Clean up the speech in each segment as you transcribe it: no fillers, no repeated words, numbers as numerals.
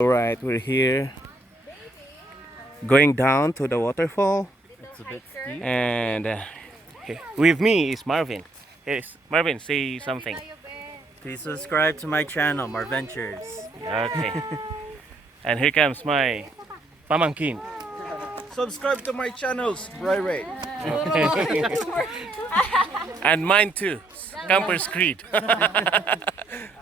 Alright, we're here going down to the waterfall, It's a bit steep. and with me is Marvin. Yes, Marvin, say something. Please subscribe to my channel, Marventures. Okay. And here comes my pamangkin. Subscribe to my channels, Ray. And mine too, Campers Creed.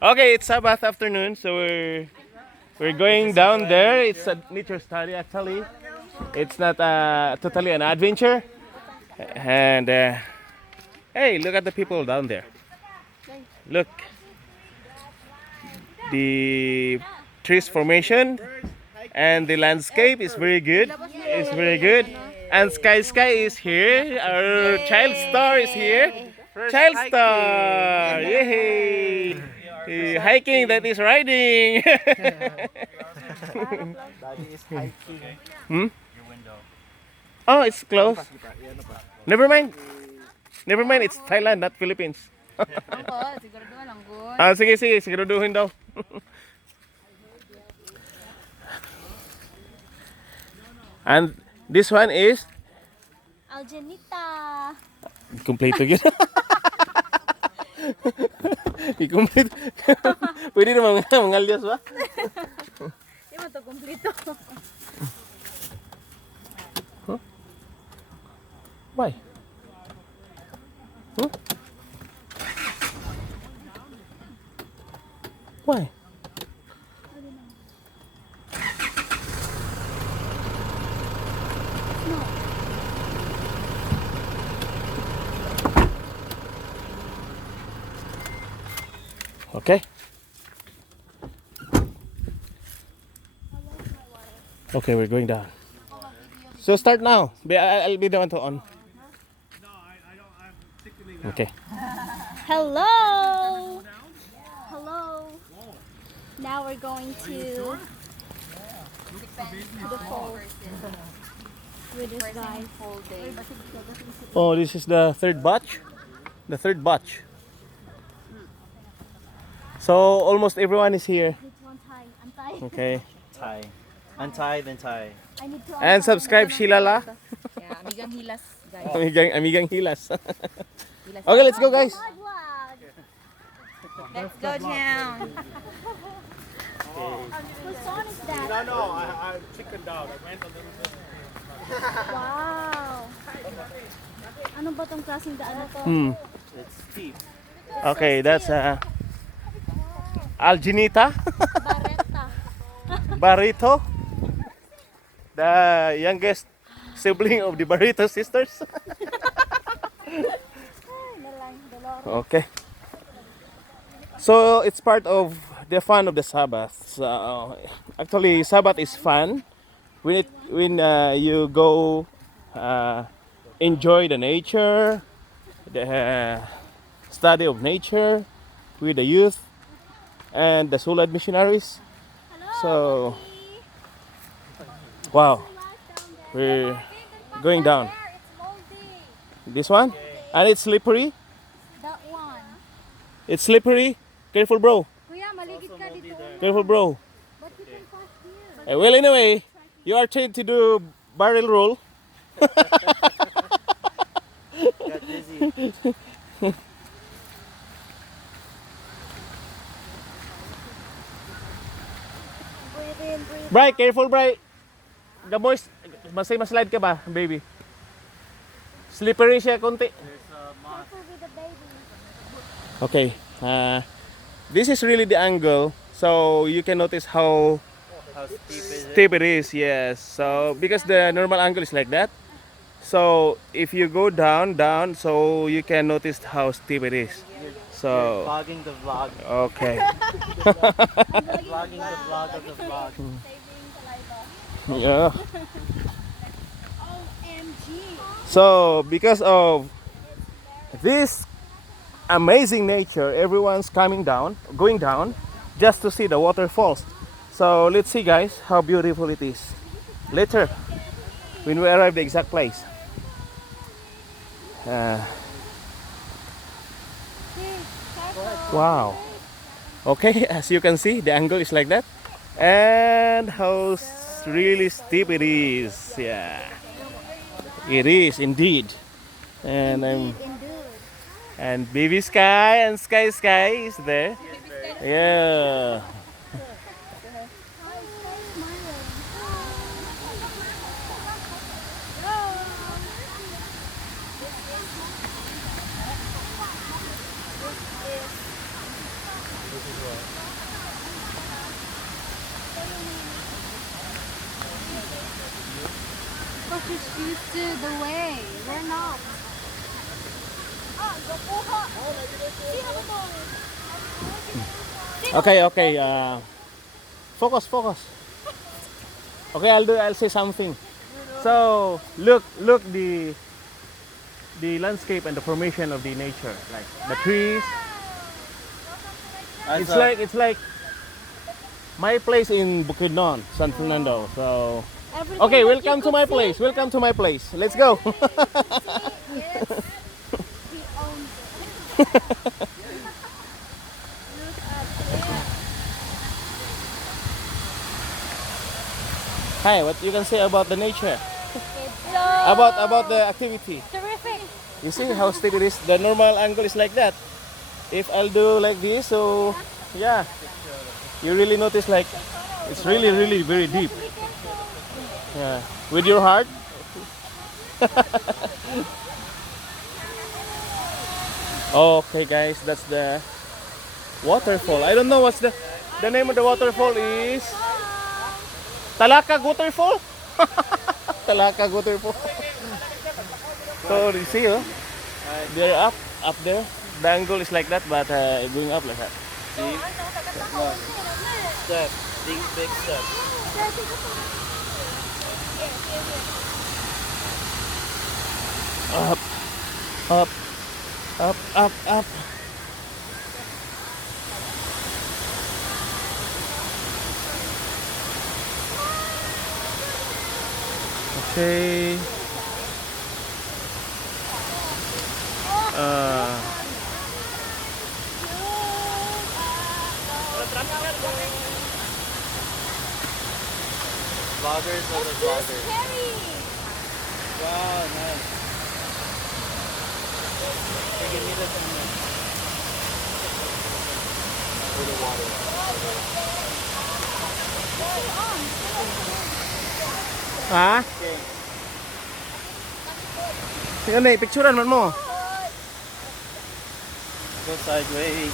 Okay, it's Sabbath afternoon, so we're going down there. It's a nature study actually. It's not totally an adventure. And hey, look at the people down there. Look, the trees formation and the landscape is very good. It's very good. And Sky is here. Our child star is here. Child star! Yay! Hiking, that is riding. Daddy is hiking. Hmm? Oh, it's close. Never mind. Never mind, it's Thailand, not Philippines. Siguraduhan lang, good. Sige, siguraduhin daw. And this one is Aljanita. kompleto yun. I-complete. Pwede naman mga alias ba? Di mo to kumplito. Huh? Why? Huh? Why? Okay. Okay, we're going down. So start now. I'll be the one to on. Okay. Hello. Hello. Now we're going to the falls with this guy. Oh, this is the third batch. The third batch. So almost everyone is here. Which one tie? Antay. Okay. Tie. Untie, then tie. I need to And subscribe Shilala. Yeah, amigang hilas, guys. Amigang hilas. Okay, let's go guys. Let's go down. Whose song is that? No, I chickened out. I went a little bit. Wow. Ano ba tong klaseng daan na to? It's steep. Okay, that's Alginita Barreta. Barito, the youngest sibling of the Barito sisters. Okay. So it's part of the fun of the Sabbath. So actually, Sabbath is fun when you go enjoy the nature, the study of nature with the youth and the SULADS missionaries. So wow, we're going down. It's moldy. This one, and it's slippery. That one. It's slippery. Careful, bro. Kuya, maligid ka dito. Careful, bro. But you can pass here. Well, anyway, you are trained to do barrel roll. Got dizzy. Breathe in, breathe Bray, careful, Bray. The moist, maslide ka ba, baby? Slippery siya konti. Careful with the baby. Okay. This is really the angle, so you can notice how How steep is it? steep it is. Yes. So because the normal angle is like that, so if you go down, so you can notice how steep it is. So Vlogging the vlog. okay. Vlogging the vlog of the vlog. Saving saliva. Yeah. OMG. So because of this amazing nature, everyone's going down just to see the waterfalls. So let's see guys how beautiful it is later when we arrive the exact place. Wow. Okay, as you can see, the angle is like that. And how really steep it is. Yeah, it is indeed. And I'm and baby Sky and Sky is there. Yeah. But you're used to the way. We're not. Okay. Focus. Okay, I'll say something. So look the landscape and the formation of the nature, like the trees. It's like my place in Bukidnon, San Fernando. So okay, welcome to my place. Welcome to my place. Let's go. He owns it. Look up there. Hi, what you can say about the nature? It's so About the activity. terrific. You see how steep it is? The normal angle is like that. If I'll do like this, so yeah, you really notice like it's really very deep. Yeah, with your heart. Okay, guys, that's the waterfall. I don't know what's the name of the waterfall is. Talakag Waterfall. Talakag Waterfall. So you see, they're up there. The angle is like that, but going up like that. See? Step. Big step. Up, up. Okay. Vloggers or the vloggers? Wow, nice. Hey, give me the camera. For the water. Ha? Okay. Yan eh, picturean man mo. Go sideways.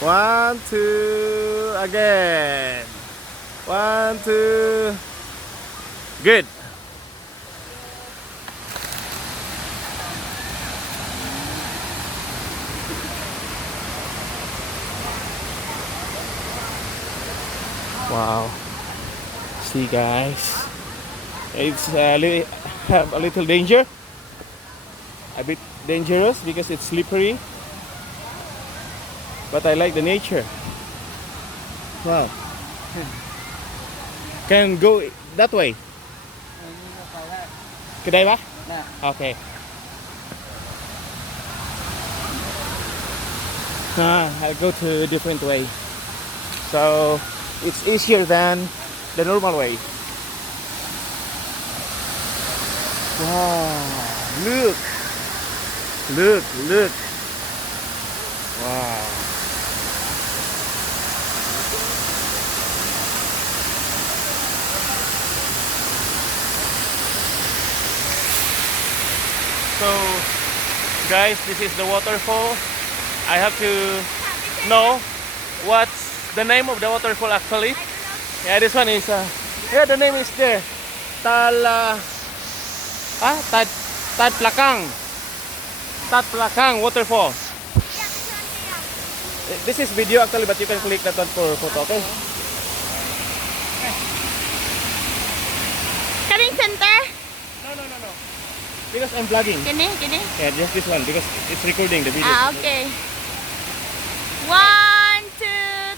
1, 2, again. 1, 2. Good. Wow. See, guys, it's have a little danger, a bit dangerous because it's slippery, but I like the nature. Wow. Can go that way. Kedai ba? Okay. I'll go to a different way. So it's easier than the normal way. Wow. Look. Wow. So, guys, this is the waterfall. I have to know what's the name of the waterfall actually. Yeah, this one is yeah, the name is there. Tat Plakang Waterfall. This is video actually, but you can click that one for photo, okay? Karing center? No. Because I'm vlogging. Kini? Yeah, just this one because it's recording the video. Okay. 1, 2,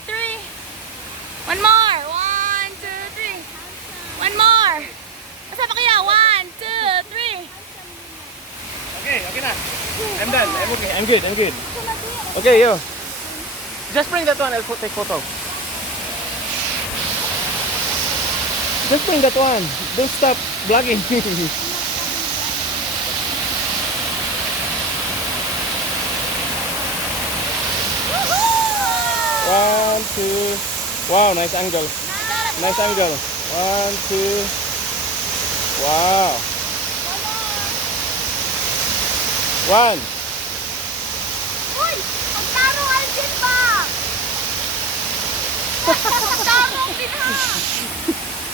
3. One more. 1, 2, 3. One more. Basta pa kaya? 1, 2, 3. Okay na. I'm done. I'm okay. I'm good. Okay, yo. Just bring that one. I'll take photo. Just bring that one. Don't stop vlogging. One, two. Wow, nice angle. Nice angle. One, two. Wow. One. Uy! Pagtarong Alvin ba? Pagtarong din ha!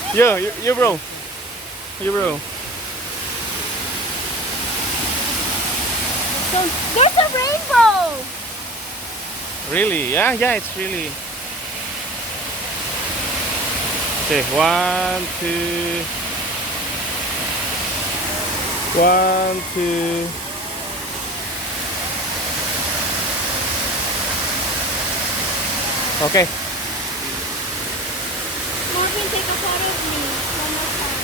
You bro. You bro. So, there's a rainbow! Really? Yeah, it's really. Okay, one, two. One, two. Okay. Marvin, take a photo of me. One more time.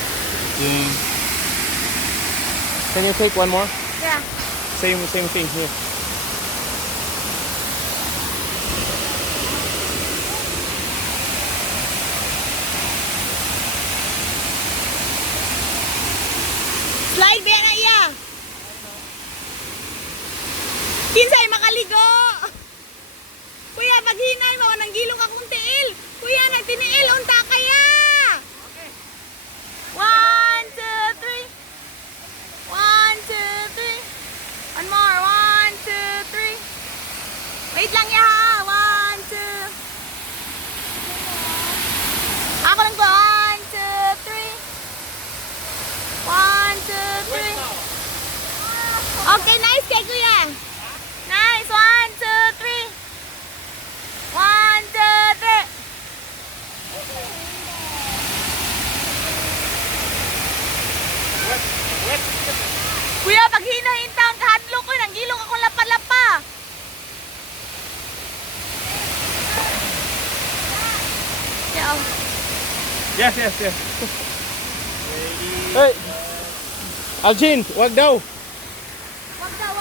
Can you take one more? Yeah. Same thing here. Slide ba na iya? Kinsay makaligo? Kuya, maghinay mo nang gilong akong tiil. Kuya, nagtiniil unta kaya. One, two, three. One, two, three. One more. One, two, three. Wait lang ya ha. One, two. Ako lang to. One, two, three. One, two, three. Okay, nice kay kuya. Nice. One, two, three. One, two, three. Kuya, pag hinahintang kahadlo ko, nanggilong akong lapa-lapa. Yeah. Yes. Hey. Aljin, wag daw. Wag daw.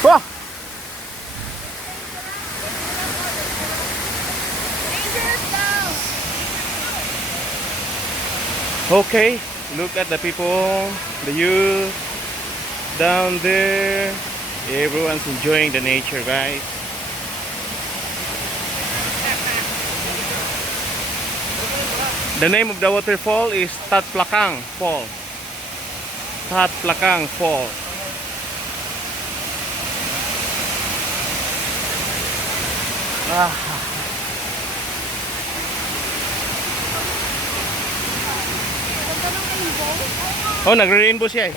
Wah. Dangerous daw. Okay, look at the people, the youth down there. Everyone's enjoying the nature, guys. The name of the waterfall is Tat Plakang Fall. Tat Plakang Fall. Oh, nagre-rainbow siya eh.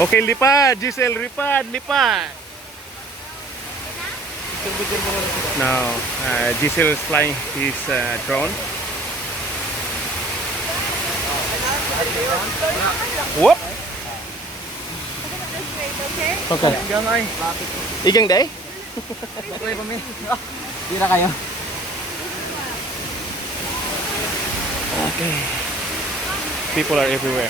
Okay, lipad. Giselle, lipad. Now, Giselle is flying his drone. Whoop. Okay. Igang day? Tira kayo. Okay. People are everywhere.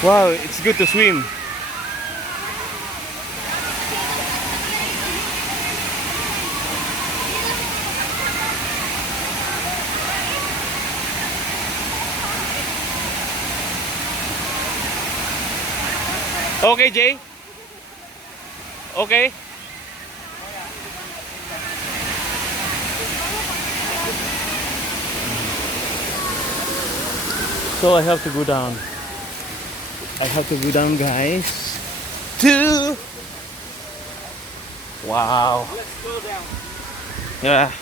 Wow, it's good to swim. Okay, Jay? Okay? So I have to go down. Guys. Wow. Let's go down. Yeah.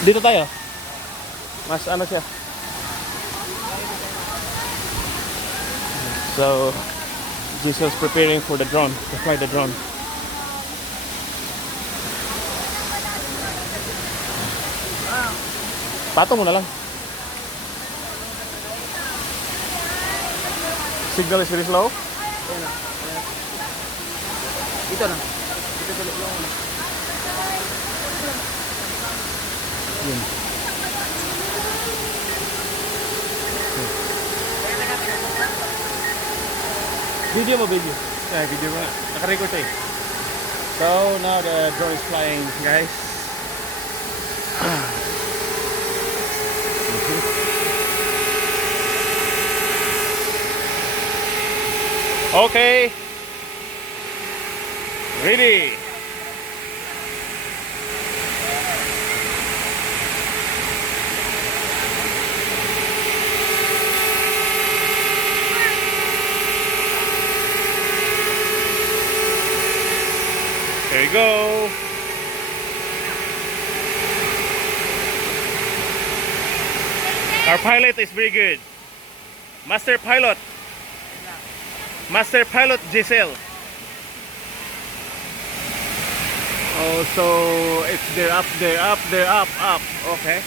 Dito tayo. Mas ano siya. So, Jesus preparing for the drone, to fly the drone. Patong mo na lang. Signal is very slow. Ayan na. Ito na. Ito tuloy yung ano. Yun. Video mo, video. Yeah, video mo nga. Naka-record eh. So, now the drone is flying, guys. Okay. Ready. There you go. Our pilot is very good. Master pilot. Master pilot Giselle. Oh, so it's there, up, there, up, there, up, up. Okay.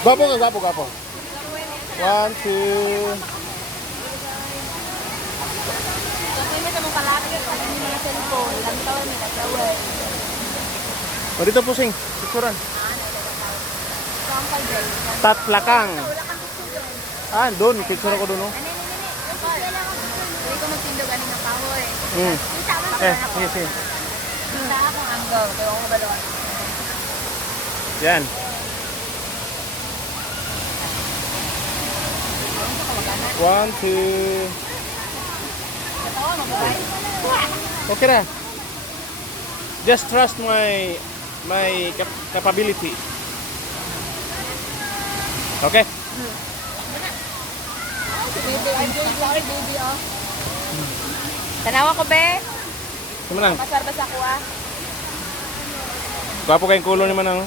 Gwapo ka, gwapo, gwapo. 1, 2. O dito pusing, picturean. Tat Plakang. Ah, doon, picture ako doon. Oh. Hindi ko magtindog ani ng kahoy. Yes, yes. Sa akong angle, kaya ako balon. Yan. One, two. Okay na. Just trust my capability. Okay? Baby, oh. Tanawa ko, be. Sumanang. Pasarbas ako, ah. Gwapo kayong kulo naman ang